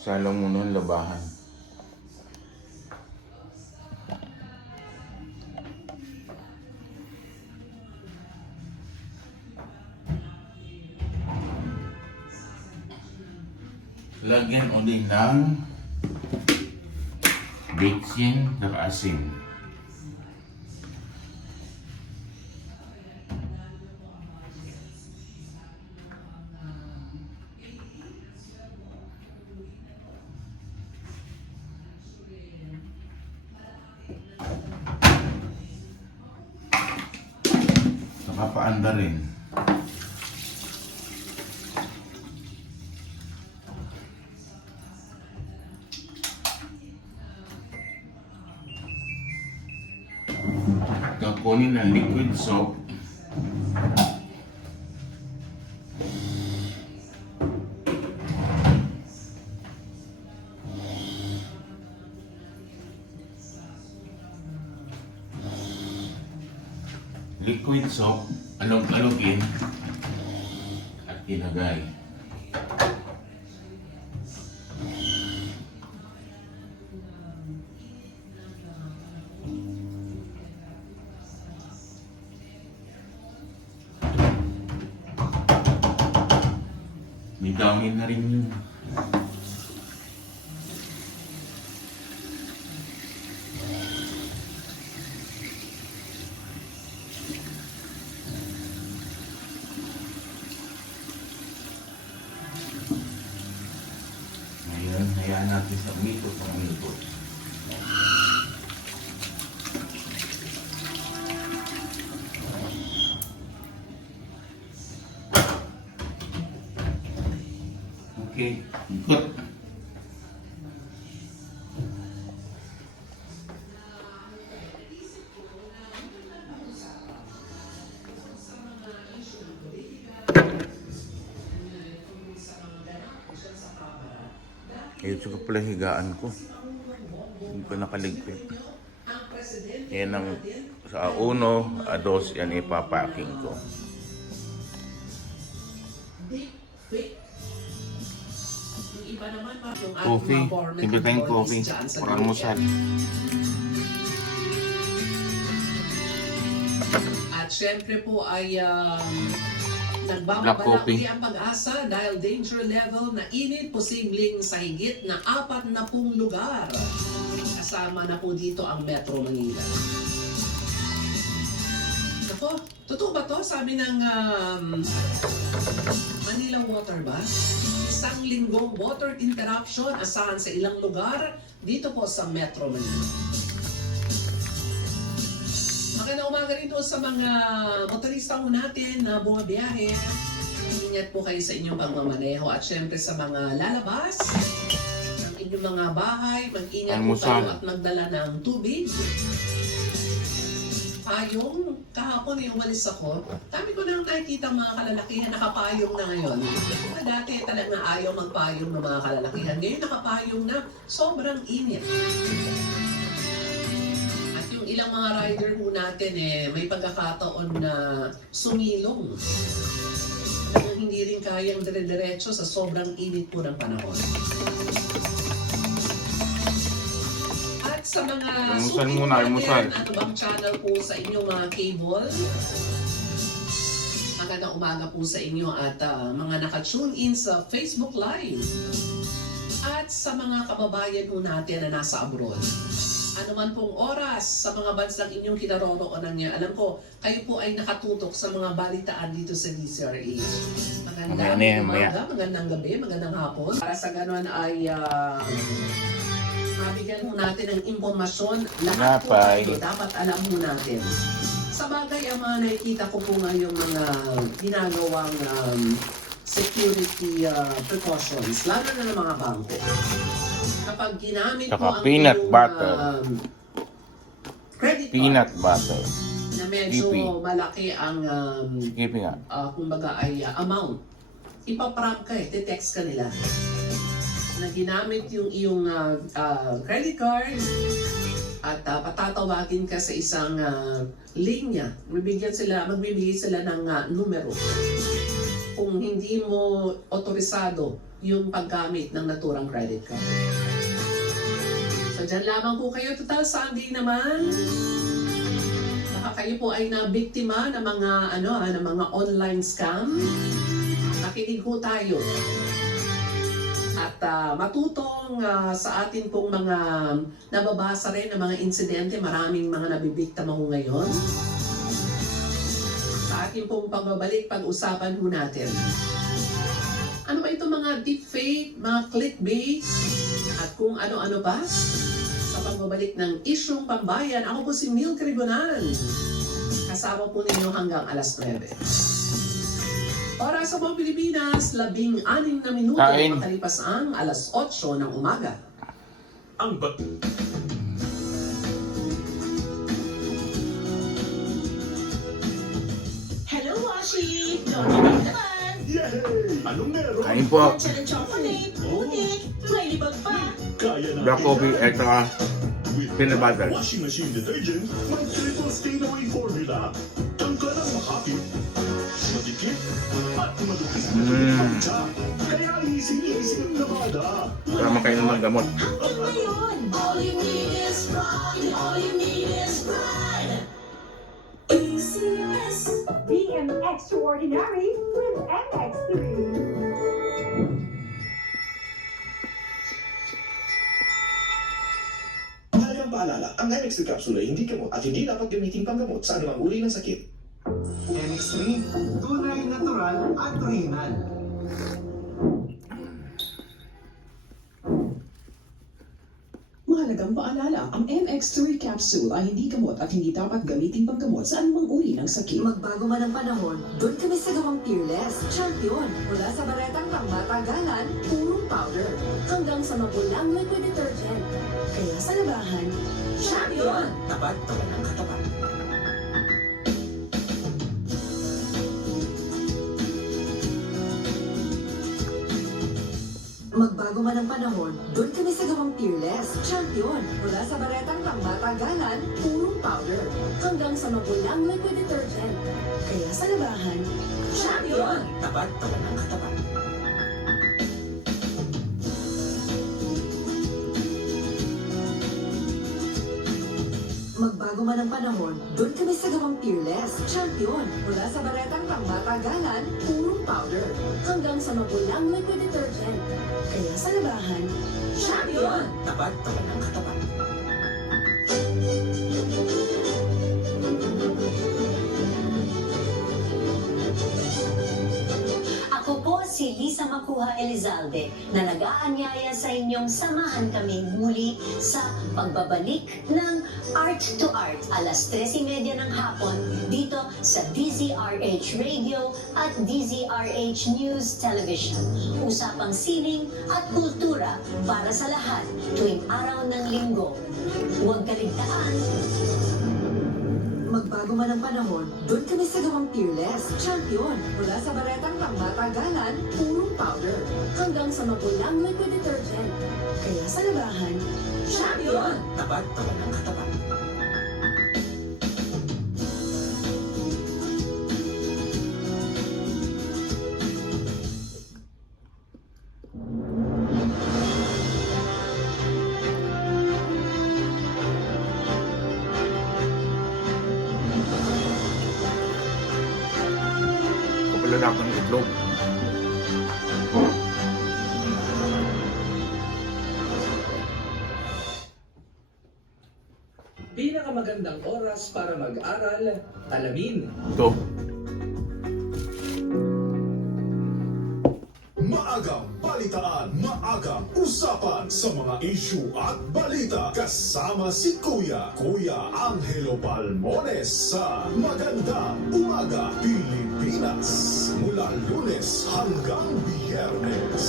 Salang mo nun, labahan. Lagyan ulit ng baking na asin. Nakapaanda rin. Kunin ng liquid soap. Liquid soap, alog-alogin at ilagay. Bidangin na rin yun. Ngayon, hayaan natin sa umikot ng umikot. Okay, ikot. Ito pala higaan ko. Hindi ko nakaligpit. Yan ang sa 1, 2, yan ipapacking ko. Coffee, timba tayong coffee. Parang musal. At syempre po ay nagbababalaki ang pag-asa dahil danger level na init posibleng sa higit na 40 lugar. Kasama na po dito ang Metro Manila. Ako, totoo ba to? Sabi ng Manila Water ba? Isang linggong water interruption asahan sa ilang lugar dito po sa Metro Manila. Magandang umaga rin doon sa mga motorista po natin na bumabiyahe. Ingat po kayo sa inyong pagmamaneho at syempre sa mga lalabas ng inyong mga bahay, mag-ingat po kayo at magdala ng tubig. Payong, kahapon yung umalis ako, dami ko nang nakikita mga kalalakihan nakapayong na ngayon. Dati talaga ayaw magpayong ng mga kalalakihan. Ngayon nakapayong na, sobrang init. At yung ilang mga rider po natin may pagkakataon na sumilong. Hindi rin kayang dire-diretso sa sobrang init po ng panahon. At sa mga suki natin, ano bang channel po sa inyong mga cable? Magandang umaga po sa inyo at mga naka-tune in sa Facebook Live. At sa mga kababayan po natin na nasa abroad. Ano man pong oras sa mga bansang inyong kinaroroonan niya, alam ko, kayo po ay nakatutok sa mga balitaan dito sa DCRH. Magandang umaga, magandang gabi, magandang hapon. Para sa ganun ay mabigyan mo natin ng impormasyon. Lahat po ito dapat alam mo natin. Sa bagay, ang mga nakikita ko po ngayong mga ginagawang security precautions, lalo na ng mga bangko. Kapag ginamit mo ang peanut butter. Credit Peanut card butter. na medyo malaki ang kumbaga ay amount, ipaprank ka text ka nila na ginamit yung iyong credit card at patatawagin ka sa isang linya. Magbibigay sila ng numero. kung hindi mo otorisado yung paggamit ng naturang credit card. So dyan lamang po kayo, total Sunday naman. Baka kayo po ay nabiktima ng mga online scam. Nakinig po tayo. At matutong sa atin pong mga nababasa rin ng mga insidente, maraming mga nabibiktima ho ngayon. Sa ating pong pagbabalik, pag-usapan ho natin. Ano ba ito mga deepfake, mga clickbait, at kung ano-ano pa? Sa pagbabalik ng Isyung Pambayan, ako po si Mil Crigonan. Kasama po ninyo hanggang alas 9. Oras sa mga Pilipinas, 16 na minuto Kain. makalipas ang alas 8 ng umaga. Ang ba... Hello, Washi! Lodi din naman! Yay! Anong meron? Kain po. Lansa ng chocolate, putik, may libag pa! Kaya na Black coffee at saka With peanut butter. washing machine detergent, may triple stain away formula. Tanggal ang makapit, madikit, at madukit. Kaya easy ang lamada. Para makainom ng gamot. Hanggang ngayon! All you need is pride! All you need is pride! ECS! Being extraordinary with MX3. Mahalagang paalala, ang MX3 capsule ay hindi gamot at hindi dapat gamitin panggamot sa anumang uri ng sakit. MX3, tunay, natural at original. Mahalagang paalala, ang MX3 capsule ay hindi gamot at hindi dapat gamitin panggamot sa anumang uri ng sakit. Magbago man ang panahon, doon kami sa gawang Peerless, champion. Mula sa baretang pangmatagalan, purong powder, hanggang sa mabulang liquid detergent. Kaya sa labahan, champion! Tapat ng katapat. Magbago man ang panahon, doon kami sa gawang Peerless, champion. Mula sa baretang pangmatagalan, purong powder, hanggang sa mabulang liquid detergent. Kaya sa labahan, champion! Tapat ng katapat. Magbago man ang panahon, doon kami sa gawang Peerless, champion. Mula sa baretang pangmatagalan, purong powder, hanggang sa mabulang liquid detergent. Kaya sa labahan, champion! Tapat ng katapat. Ako po si Lisa Makuha Elizalde na nag-aanyaya sa inyong samahan kami muli sa pagbabalik ng Art to Art alas 13:30 ng hapon dito sa DZRH Radio at DZRH News Television. Usapang sining at kultura para sa lahat tuwing araw ng linggo. Huwag kaligtaan. Magbago man ang panahon, doon kami sa gawang Peerless, champion. Mula sa baretang pangmatagalan, purong powder, hanggang sa mabulang liquid detergent. Kaya sa labahan, champion! Tapat ng katapat. Kapalalak ng itlog. Pinakamagandang oras para mag-aral, alamin. Ito. Maagang balitaan, maagang usapan sa mga issue at balita. Kasama si Kuya Angelo Palmones sa Magandang Umaga Pilipinas. Mula Lunes hanggang Biyernes.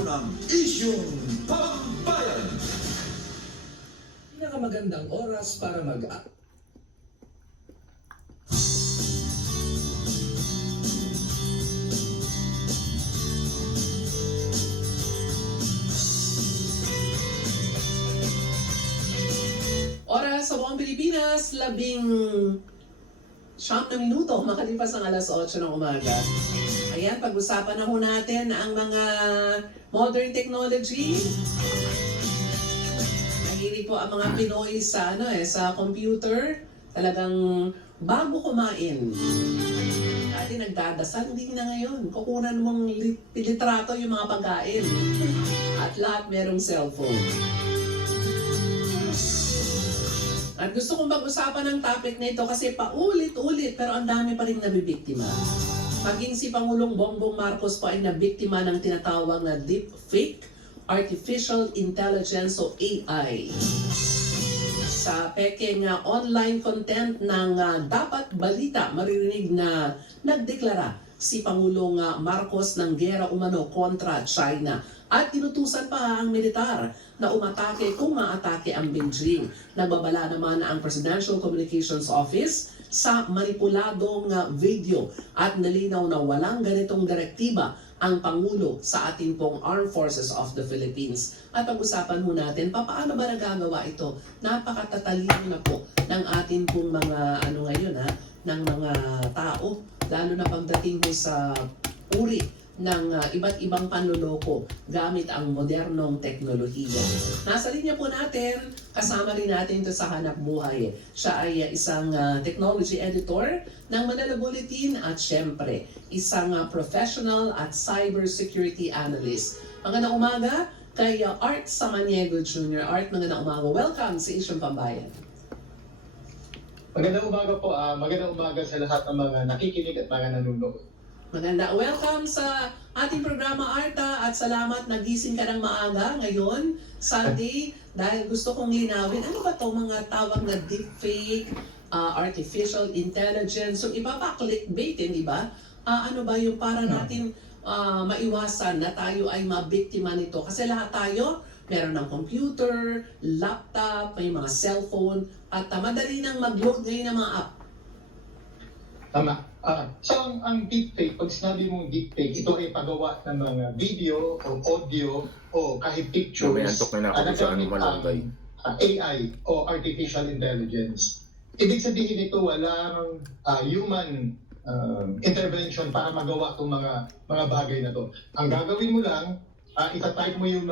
Unang isyung pambayan. Pinakamagandang oras para Oras oras sa buong Pilipinas, 19 na minuto, makalipas ang alas 8 ng umaga. Ayan, pag-usapan na ho natin ang mga modern technology. Mahilig po ang mga Pinoy sa, sa computer. Talagang bago kumain. Dati nagdadasal, hindi na ngayon. Kukunan mong litrato yung mga pagkain. At lahat merong cellphone. At gusto kong pag-usapan ng topic na ito kasi paulit-ulit pero ang dami pa rin nabibiktima. Maging si Pangulong Bongbong Marcos po ay nabiktima ng tinatawag na deepfake, artificial intelligence o AI. Sa peking online content ng Dapat Balita, maririnig na nagdeklara si Pangulong Marcos ng giyera umano kontra China at tinutusan pa ang militar na umatake kung maatake ang Beijing. Nagbabala naman ang Presidential Communications Office sa manipuladong video at nalinaw na walang ganitong direktiba ang Pangulo sa ating pong Armed Forces of the Philippines. At pag-usapan ho natin, paano ba nagagawa ito? Napakatatalino na po ng ating pong mga ng mga tao, lalo na pagdating ho sa uri ng iba't ibang panloloko gamit ang modernong teknolohiya. Nasa linya po natin, kasama rin natin ito sa Hanap Buhay. Siya ay isang technology editor ng Manila Bulletin at syempre, isang professional at cybersecurity analyst. Magandang umaga kay Art Samaniego Jr. Art, magandang umaga. Welcome sa Isyong Pambayan. Magandang umaga po. Magandang umaga sa lahat ng mga nakikinig at mga nanonood. Maganda. Welcome sa ating programa, Arta, at salamat nagising ka ng maaga ngayon, Sunday, dahil gusto kong linawin, ano ba to mga tawag na deepfake, artificial intelligence, so iba pa clickbait, di ba? Ano ba yung para natin maiwasan na tayo ay mabiktima nito? Kasi lahat tayo, meron ng computer, laptop, may mga cellphone, at madali nang mag-load ngayon ng mga app. Tama. So, ang deepfake, pag sinabi mong deepfake, ito ay pagawa ng mga video o audio o kahit pictures May antok na ako sa ano malagay. AI o artificial intelligence. Ibig sabihin ito, walang human intervention para magawa itong mga bagay na to. Ang gagawin mo lang, itatype mo yung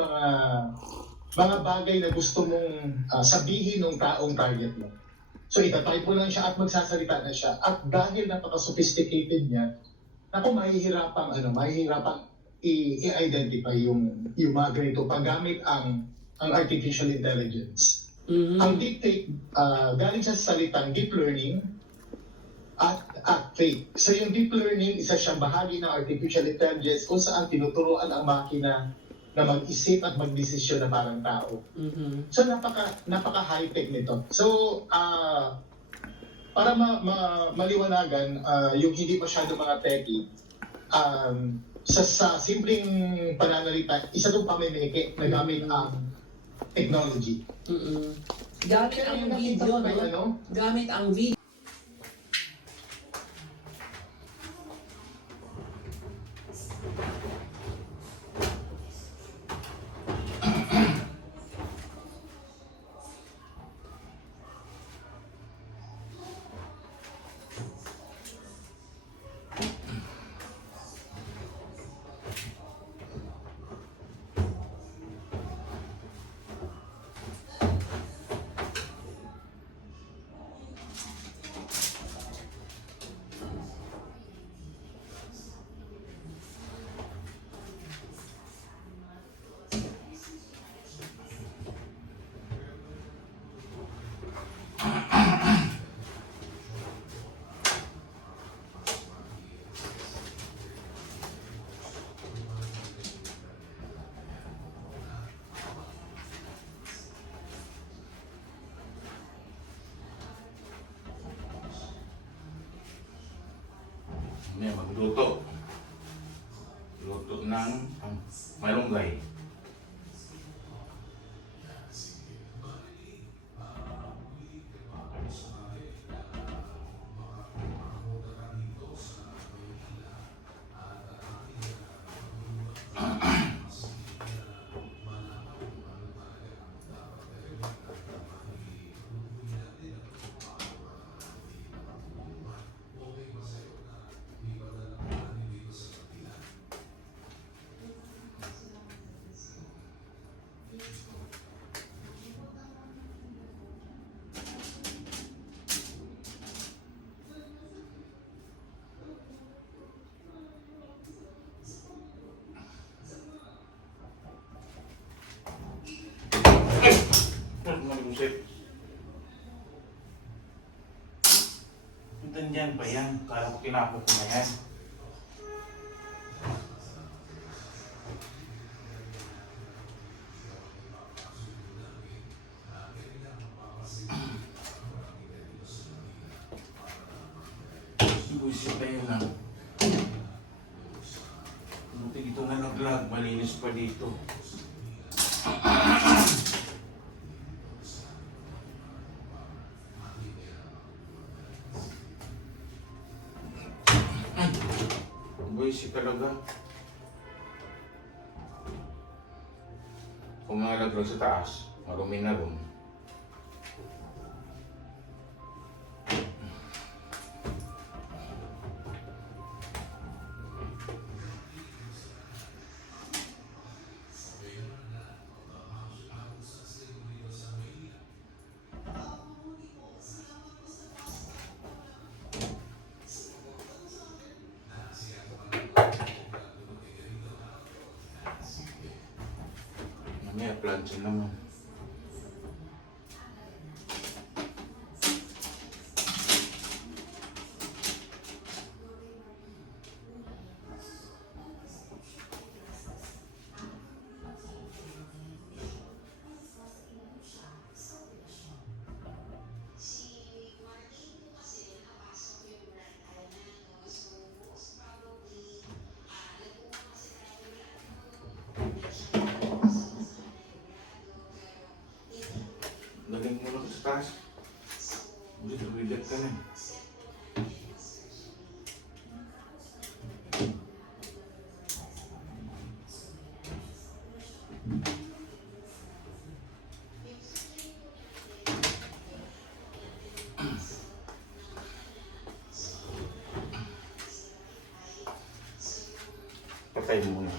mga bagay na gusto mong sabihin ng taong target mo. So itatype mo lang siya at magsasalita na siya. At dahil napaka-sophisticated niya, mahihirapang i-identify yung mga ganito paggamit ang artificial intelligence. Mm-hmm. Ang deepfake, galing sa salitang deep learning at fake. So yung deep learning, isa siyang bahagi ng artificial intelligence kung saan tinuturuan ang makina na mag-isip at mag-desisyon na parang tao. Mm-hmm. So napaka high-tech nito. So para maliwanagan yung hindi masyado mga techie, sa simpleng pananalita, isa itong pamimiki na gamit ang technology. Mm-hmm. Gamit ang video, no? Gamit ang video. May magluto. Luto ng malunggay. Yan pa yan. Kala ko tinapon ko na yan. Buisit na yun, ha? Buti dito na nag-vlog. Malinis pa dito. Buisit talaga. Kung nalaglag sa taas, marumi na rin. Mamaya plancha naman. Galing mo lang sa taas. Hindi, nagbidat ka na. Patay mo muna.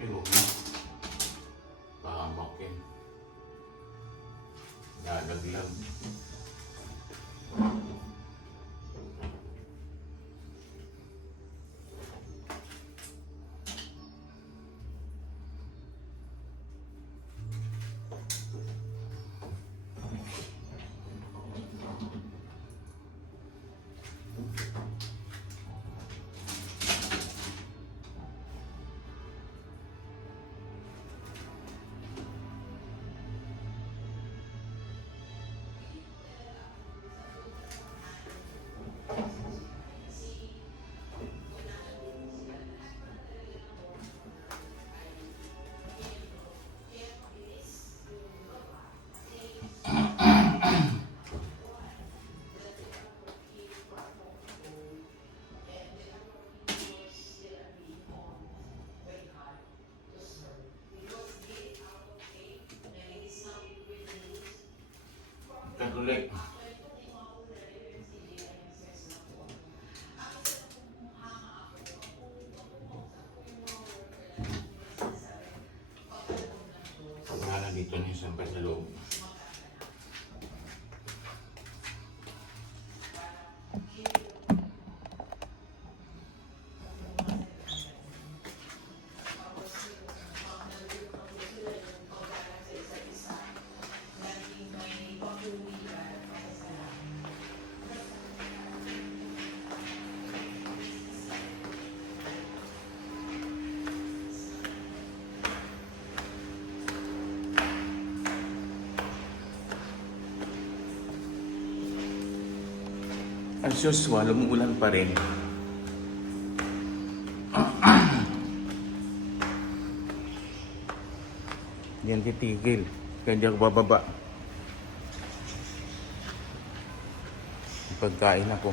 Pero na. Pahamakin. Lalaglag. Ulit. Pagkala dito niya sampai sa loob. As usual, umuulan pa rin. Yan titigil. Kaya hindi ako bababa. Pagkain ako.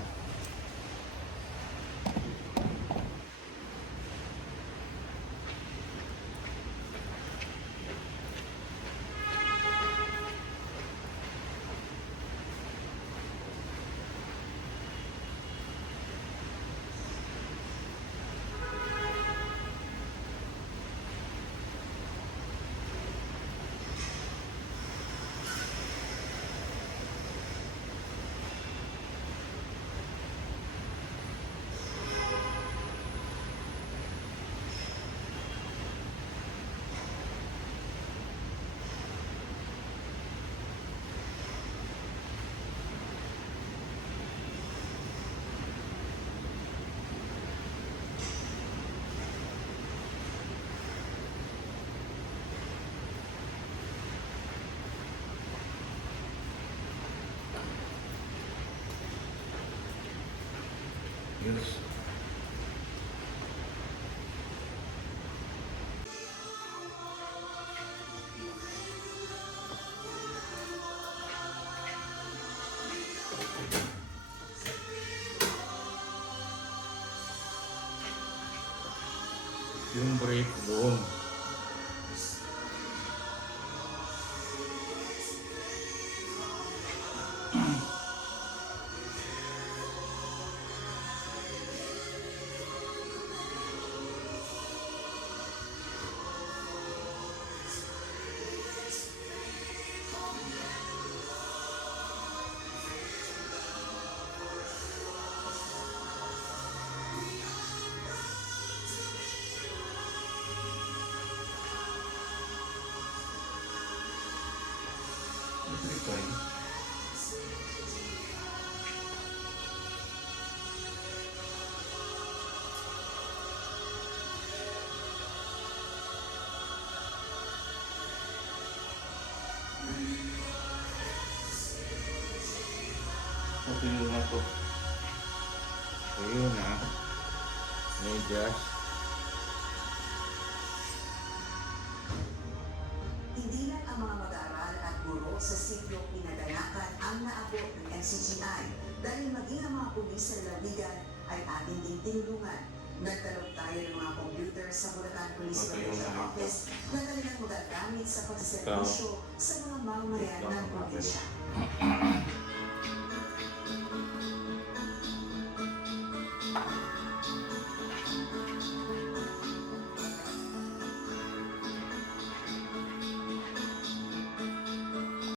Yes. Yung break doon. Okay na to. Ayun na. Medyas. Hindi lang ang mga mag-aaral at guro sa sityo pinaganakan ang naabot ng NCGI dahil maging ang mga pulis sa lalawigan ay ating ding tinulungan. Nagkalog tayo ng mga computer sa Bulacan Police Provincial Office na kanilang magagamit sa pagserbisyo sa mga mamamayan ng probinsya.